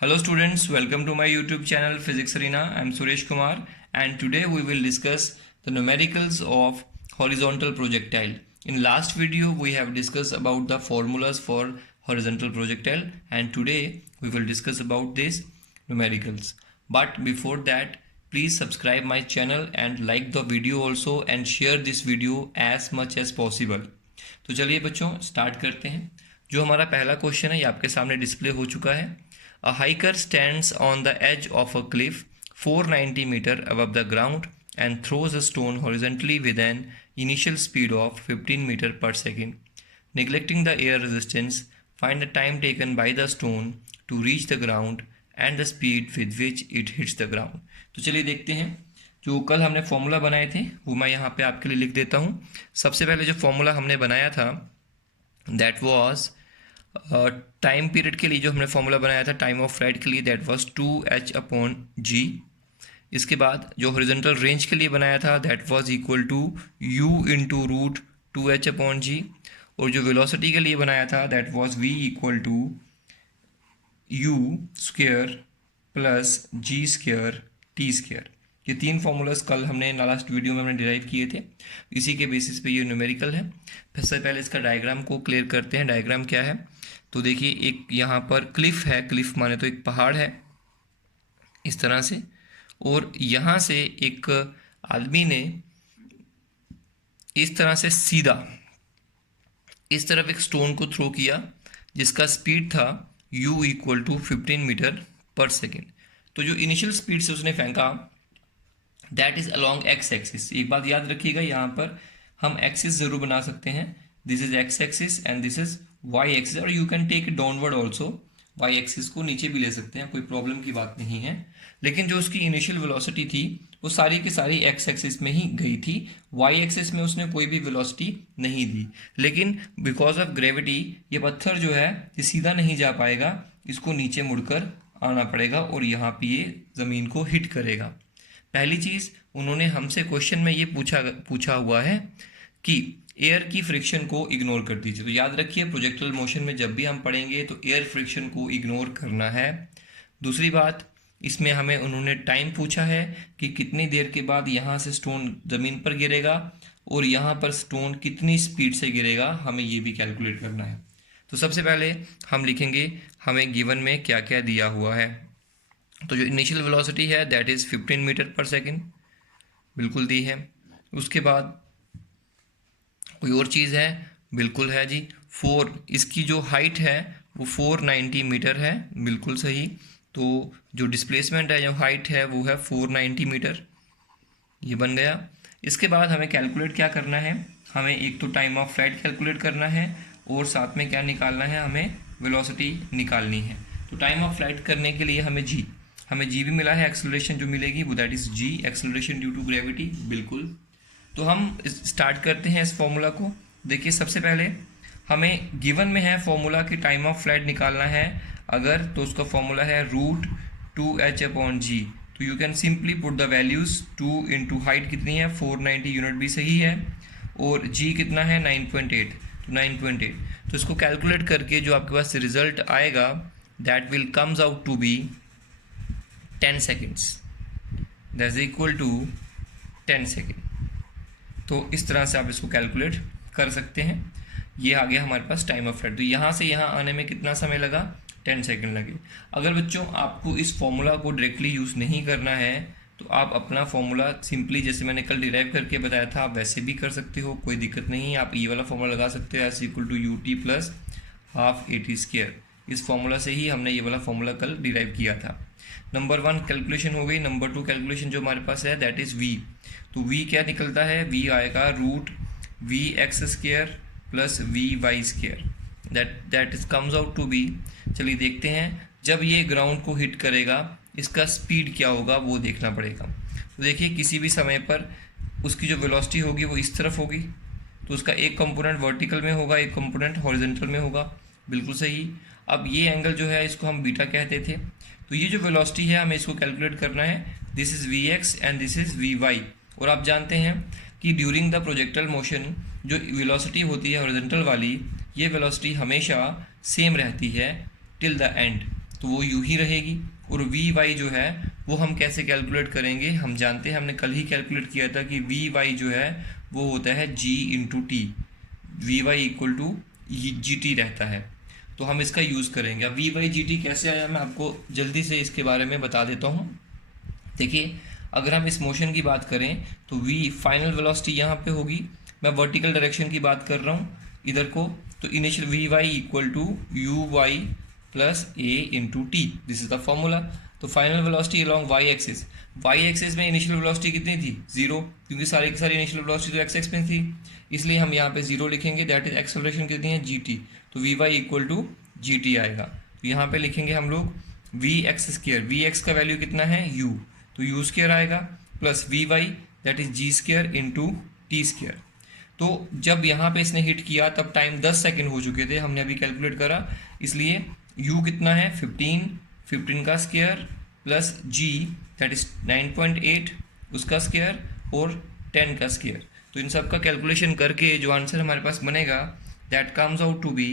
Hello students, welcome to my YouTube channel Physics Arena. I am Suresh Kumar and today we will discuss the numericals of horizontal projectile. In last video we have discussed about the formulas for horizontal projectile and today we will discuss about these numericals. But before that, please subscribe my channel and like the video also and share this video as much as possible. तो चलिए बच्चों start करते हैं। जो हमारा पहला question है ये आपके सामने डिस्प्ले हो चुका है। A hiker stands on the edge of a cliff 490 meter above the ground and throws a stone horizontally with an initial speed of 15 meter per second. Neglecting the air resistance, find the time taken by the stone to reach the ground and the speed with which it hits the ground. तो चलिए देखते हैं। जो कल हमने formula बनाए थे वो मैं यहाँ पे आपके लिए लिख देता हूँ। सबसे पहले जो फॉर्मूला हमने बनाया था दैट वाज टाइम पीरियड के लिए जो हमने फॉर्मूला बनाया था टाइम ऑफ फ्लाइट के लिए दैट वाज 2h/g। इसके बाद जो हॉरिजॉन्टल रेंज के लिए बनाया था that was equal to u into root 2h/g। और जो वेलोसिटी के लिए बनाया था that was v equal to u square plus g square t square. ये तीन फॉर्मूलाज कल हमने लास्ट वीडियो में हमने डिराइव किए थे। इसी के बेसिस पे ये न्यूमेरिकल है। सबसे पहले इसका डायग्राम को क्लियर करते हैं। डायग्राम क्या है तो देखिए, एक यहाँ पर क्लिफ है, क्लिफ माने तो एक पहाड़ है इस तरह से, और यहाँ से एक आदमी ने इस तरह से सीधा इस तरफ एक स्टोन को थ्रो किया जिसका स्पीड था u इक्वल टू 15 मीटर पर सेकेंड। तो जो इनिशियल स्पीड से उसने फेंका that is along x axis. एक बात याद रखिएगा, यहाँ पर हम एक्सिस जरूर बना सकते हैं। This is X axis and this is Y axis, और you can take downward also. Y axis को नीचे भी ले सकते हैं, कोई प्रॉब्लम की बात नहीं है। लेकिन जो उसकी इनिशियल वेलोसिटी थी वो सारी की सारी एक्स एक्सिस में ही गई थी। वाई एक्सिस में उसने कोई भी वेलोसिटी नहीं दी। लेकिन बिकॉज ऑफ ग्रेविटी ये पत्थर जो है ये सीधा नहीं जा पाएगा, इसको नीचे मुड़कर आना पड़ेगा और यहाँ पे ये ज़मीन को हिट करेगा। पहली चीज़ उन्होंने हमसे क्वेश्चन में ये पूछा हुआ है कि एयर की फ्रिक्शन को इग्नोर कर दीजिए। तो याद रखिए प्रोजेक्टाइल मोशन में जब भी हम पढ़ेंगे तो एयर फ्रिक्शन को इग्नोर करना है। दूसरी बात, इसमें हमें उन्होंने टाइम पूछा है कि कितनी देर के बाद यहाँ से स्टोन ज़मीन पर गिरेगा और यहाँ पर स्टोन कितनी स्पीड से गिरेगा, हमें ये भी कैलकुलेट करना है। तो सबसे पहले हम लिखेंगे हमें गिवन में क्या क्या दिया हुआ है। तो जो इनिशियल वेलोसिटी है दैट इज़ 15 मीटर पर सेकेंड, बिल्कुल दी है। उसके बाद कोई और चीज़ है, बिल्कुल है जी 4, इसकी जो हाइट है वो 490 मीटर है, बिल्कुल सही। तो जो डिस्प्लेसमेंट है, जो हाइट है वो है 490 मीटर, ये बन गया। इसके बाद हमें कैलकुलेट क्या करना है, हमें एक तो टाइम ऑफ फ्लाइट कैलकुलेट करना है और साथ में क्या निकालना है, हमें वेलोसिटी निकालनी है। तो टाइम ऑफ फ्लाइट करने के लिए हमें जी भी मिला है, एक्सेलरेशन जो मिलेगी वो that is G, acceleration due to gravity, बिल्कुल। तो हम स्टार्ट करते हैं इस फॉर्मूला को। देखिए सबसे पहले हमें गिवन में है फॉर्मूला कि टाइम ऑफ फ्लाइट निकालना है अगर, तो उसका फॉर्मूला है रूट 2h/g। तो you can simply put the values. 2 into height कितनी है 490, यूनिट भी सही है, और g कितना है 9.8, तो 9.8। तो इसको कैलकुलेट करके जो आपके पास रिजल्ट आएगा that will comes out to be 10 seconds, that is equal to 10 second. तो इस तरह से आप इसको कैलकुलेट कर सकते हैं। ये आ गया हमारे पास टाइम ऑफ फ्लाइट। तो यहाँ से यहाँ आने में कितना समय लगा, 10 सेकेंड लगे। अगर बच्चों आपको इस फॉर्मूला को डायरेक्टली यूज़ नहीं करना है तो आप अपना फॉर्मूला सिंपली जैसे मैंने कल डिराइव करके बताया था आप वैसे भी कर सकते हो, कोई दिक्कत नहीं है। आप ये वाला फॉर्मूला लगा सकते हो, S equal to U T plus half A T square. इस फॉर्मूला से ही हमने ये वाला फॉर्मूला कल डिराइव किया था। नंबर 1 कैलकुलेशन हो गई। नंबर 2 कैलकुलेशन जो हमारे पास है दैट इज़ v। तो v क्या निकलता है, v आएगा root V X square plus V Y square, that is comes out to be. चलिए देखते हैं जब ये ग्राउंड को हिट करेगा इसका स्पीड क्या होगा वो देखना पड़ेगा। तो देखिए किसी भी समय पर उसकी जो वेलोसिटी होगी वो इस तरफ होगी, तो उसका एक कंपोनेंट वर्टिकल में होगा, एक कंपोनेंट हॉरिजॉन्टल में होगा, बिल्कुल सही। अब ये एंगल जो है इसको हम बीटा कहते थे। तो ये जो वेलोसिटी है हमें इसको कैलकुलेट करना है, this is V X and this is V Y. और आप जानते हैं कि ड्यूरिंग द प्रोजेक्टाइल मोशन जो वेलोसिटी होती है हॉरिजॉन्टल वाली, ये वेलोसिटी हमेशा सेम रहती है टिल द एंड। तो वो यूं ही रहेगी। और वी वाई जो है वो हम कैसे कैलकुलेट करेंगे, हम जानते हैं, हमने कल ही कैलकुलेट किया था कि वी वाई जो है वो होता है g into T. V Y equal to ji T रहता है, तो हम इसका यूज़ करेंगे। अब वी वाई जी टी कैसे आया मैं आपको जल्दी से इसके बारे में बता देता हूँ। देखिए, अगर हम इस मोशन की बात करें तो वी फाइनल वेलोसिटी यहाँ पे होगी, मैं वर्टिकल डायरेक्शन की बात कर रहा हूँ इधर को, तो initial V Y equal to U Y plus A into T, this is the formula. तो final velocity along Y axis में इनिशियल वेलोसिटी कितनी थी, जीरो, क्योंकि सारी की सारी इनिशियल वेलोसिटी तो एक्स एक्स में थी, इसलिए हम यहाँ पे जीरो लिखेंगे। दैट इज एक्सेलरेशन कितनी है, जी टी, तो V Y equal to ji T आएगा। तो यहाँ पे लिखेंगे हम लोग V X square, V X का वैल्यू कितना है यू, तो यू स्क्र आएगा plus V Y that is G square into T square. तो जब यहाँ पे इसने हिट किया तब टाइम 10 सेकंड हो चुके थे, हमने अभी कैलकुलेट करा, इसलिए u कितना है 15 का square plus g that is 9.8 उसका स्क्वायर और 10 का स्क्वायर। तो इन सब का कैलकुलेशन करके जो आंसर हमारे पास बनेगा that comes out to be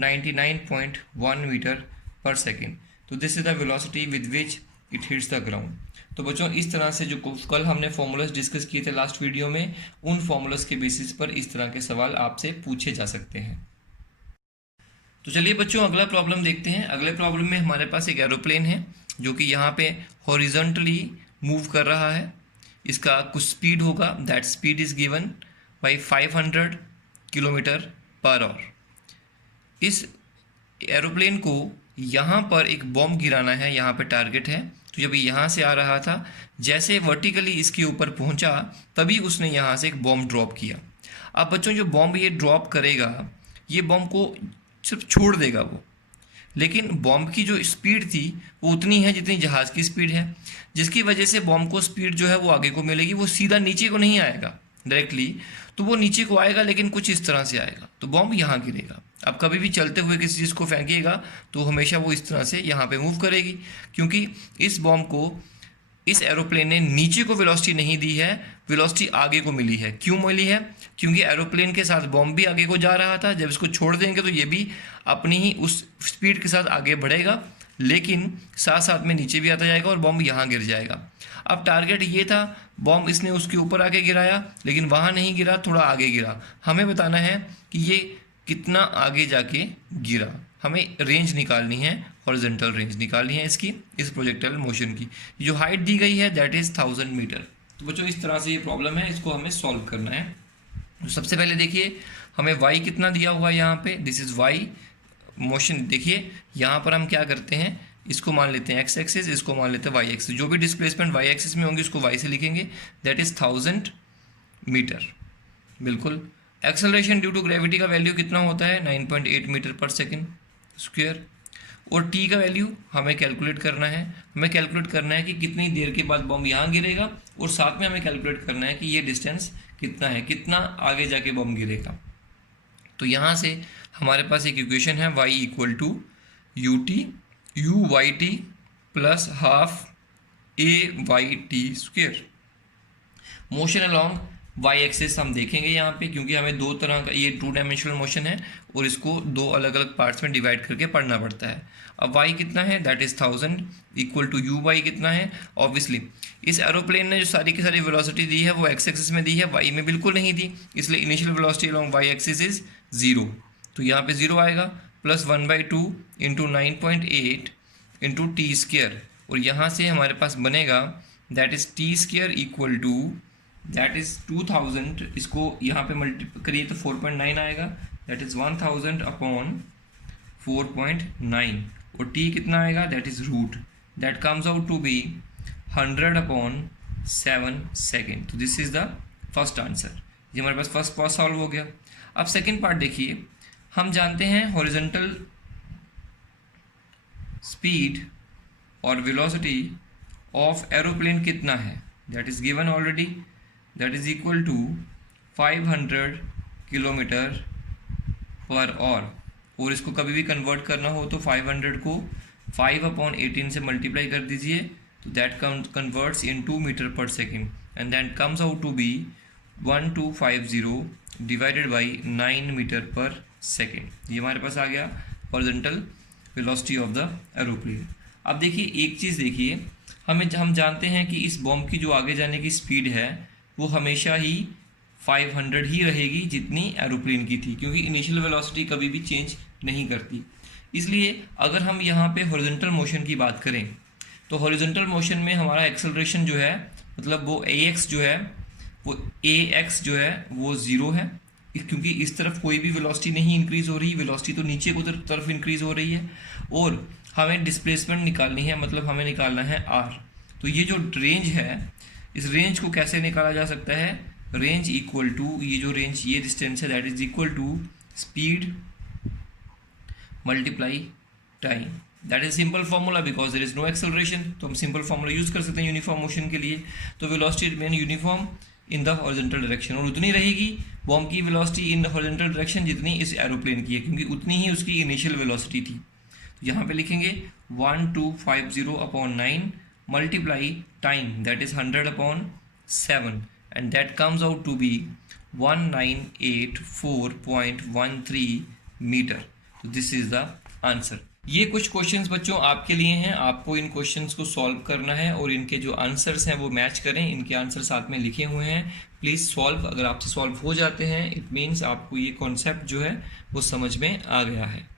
99.1 metre पर सेकेंड। तो this is the velocity with which it hits the ground. तो बच्चों, इस तरह से जो कल हमने फॉर्मूलाज डिस्कस किए थे लास्ट वीडियो में, उन फॉर्मूलाज के बेसिस पर इस तरह के सवाल आपसे पूछे जा सकते हैं। तो चलिए बच्चों, अगला प्रॉब्लम देखते हैं। अगले प्रॉब्लम में हमारे पास एक एरोप्लेन है जो कि यहाँ पे हॉरिजॉन्टली मूव कर रहा है। इसका कुछ स्पीड होगा, that speed is given by 500 kilometre पर आवर। इस एरोप्लेन को यहाँ पर एक बॉम्ब गिराना है, यहाँ पे टारगेट है। तो जब यहाँ से आ रहा था, जैसे वर्टिकली इसके ऊपर पहुँचा तभी उसने यहाँ से एक बॉम्ब ड्रॉप किया। अब बच्चों, जो बॉम्ब ये ड्रॉप करेगा, ये बॉम्ब को सिर्फ छोड़ देगा वो, लेकिन बॉम्ब की जो स्पीड थी वो उतनी है जितनी जहाज़ की स्पीड है, जिसकी वजह से बॉम्ब को स्पीड जो है वो आगे को मिलेगी, वो सीधा नीचे को नहीं आएगा डायरेक्टली, तो वो नीचे को आएगा लेकिन कुछ इस तरह से आएगा, तो बॉम्ब यहाँ गिरेगा। अब कभी भी चलते हुए किसी चीज़ को फेंकिएगा तो हमेशा वो इस तरह से यहाँ पे मूव करेगी, क्योंकि इस बॉम्ब को इस एरोप्लेन ने नीचे को वेलोसिटी नहीं दी है, वेलोसिटी आगे को मिली है। क्यों मिली है, क्योंकि एरोप्लेन के साथ बॉम्ब भी आगे को जा रहा था, जब इसको छोड़ देंगे तो ये भी अपनी ही उस स्पीड के साथ आगे बढ़ेगा, लेकिन साथ साथ में नीचे भी आता जाएगा और बॉम्ब यहाँ गिर जाएगा। अब टारगेट ये था, बॉम्ब इसने उसके ऊपर आके गिराया, लेकिन वहाँ नहीं गिरा, थोड़ा आगे गिरा। हमें बताना है कि ये कितना आगे जाके गिरा, हमें रेंज निकालनी है, हॉरिजॉन्टल रेंज निकालनी है इसकी, इस प्रोजेक्टाइल मोशन की। जो हाइट दी गई है दैट इज़ 1000 मीटर। तो बच्चों, इस तरह से ये प्रॉब्लम है, इसको हमें सॉल्व करना है। तो सबसे पहले देखिए, हमें y कितना दिया हुआ है यहाँ पे, दिस इज़ y मोशन। देखिए यहाँ पर हम क्या करते हैं, इसको मान लेते हैं x एक्सिस, इसको मान लेते हैं y एक्सिस। जो भी डिस्प्लेसमेंट y एक्सिस में होंगे उसको y से लिखेंगे, दैट इज़ 1000 मीटर। बिल्कुल। एक्सेलरेशन ड्यू टू ग्रेविटी का वैल्यू कितना होता है, 9.8 मीटर पर सेकेंड स्क्वायर। और t का वैल्यू हमें कैलकुलेट करना है, हमें कैलकुलेट करना है कि कितनी देर के बाद बॉम्ब यहाँ गिरेगा, और साथ में हमें कैलकुलेट करना है कि ये डिस्टेंस कितना है, कितना आगे जाके बॉम्ब गिरेगा। तो यहाँ से हमारे पास एक इक्वेशन है y equal to U Y T plus half A Y T square. Motion along Y axis हम देखेंगे यहाँ पे, क्योंकि हमें दो तरह का, ये 2 डायमेंशनल मोशन है और इसको दो अलग अलग पार्ट्स में डिवाइड करके पढ़ना पड़ता है। अब y कितना है, that is 1000 equal to U Y कितना है। ऑब्वियसली इस एरोप्लेन ने जो सारी की सारी वेलोसिटी दी है वो x एक्सिस में दी है, y में बिल्कुल नहीं दी, इसलिए initial velocity along y axis is 0, तो यहाँ पे 0 आएगा, plus 1/2 into 9.8 into T square, और यहाँ से हमारे पास बनेगा that is T square equal to that is 2000, इसको यहाँ पे मल्टीप्लाई करिए तो 4.9 आएगा, दैट इज़ 1000 अपॉन 4.9, और t कितना आएगा, that is root, that comes out to be 100 upon 7 second. तो this is the first answer. ये हमारे पास फर्स्ट पार्ट सॉल्व हो गया। अब सेकेंड पार्ट देखिए, हम जानते हैं हॉरिजॉन्टल स्पीड और वेलोसिटी ऑफ एरोप्लेन कितना है, that is given already, that is equal to 500 kilometre पर आवर। और इसको कभी भी कन्वर्ट करना हो तो 500 को 5/18 से मल्टीप्लाई कर दीजिए, तो दैट कन्वर्ट्स इन 2 मीटर पर second, and that comes out to be 1250 divided by 9 metre पर सेकेंड। ये हमारे पास आ गया horizontal velocity of the aeroplane. अब देखिए एक चीज़ देखिए, हम जानते हैं कि इस बॉम्ब की जो आगे जाने की स्पीड है वो हमेशा ही 500 ही रहेगी जितनी एरोप्लेन की थी, क्योंकि इनिशियल वेलोसिटी कभी भी चेंज नहीं करती। इसलिए अगर हम यहाँ पे हॉरिजॉन्टल मोशन की बात करें तो हॉरिजॉन्टल मोशन में हमारा एक्सेलरेशन जो है, मतलब वो ax जो है वो 0 है, क्योंकि इस तरफ कोई भी वेलोसिटी नहीं इंक्रीज हो रही, वेलोसिटी तो नीचे को तरफ इंक्रीज हो रही है। और हमें डिस्प्लेसमेंट निकालनी है, मतलब हमें निकालना है r। तो ये जो रेंज है, इस रेंज को कैसे निकाला जा सकता है? रेंज इक्वल टू ये जो रेंज, ये डिस्टेंस है, that is equal to speed multiply time. That is simple formula because there is no acceleration. तो हम सिंपल फॉर्मूला यूज कर सकते हैं यूनिफॉर्म मोशन के लिए। तो velocity remain uniform in the horizontal direction, और उतनी रहेगी बॉम्ब की velocity in the horizontal direction जितनी इस एरोप्लेन की है, क्योंकि उतनी ही उसकी इनिशियल वेलोसिटी थी। तो यहाँ पे लिखेंगे 1250/9 multiply time, that is 100/7, and that comes out to be 1984.13 metre. तो दिस इज द आंसर। ये कुछ क्वेश्चंस बच्चों आपके लिए हैं, आपको इन क्वेश्चंस को सॉल्व करना है और इनके जो आंसर्स हैं वो मैच करें। इनके आंसर साथ में लिखे हुए हैं, प्लीज़ सॉल्व। अगर आपसे सॉल्व हो जाते हैं इट मीन्स आपको ये कॉन्सेप्ट जो है वो समझ में आ गया है।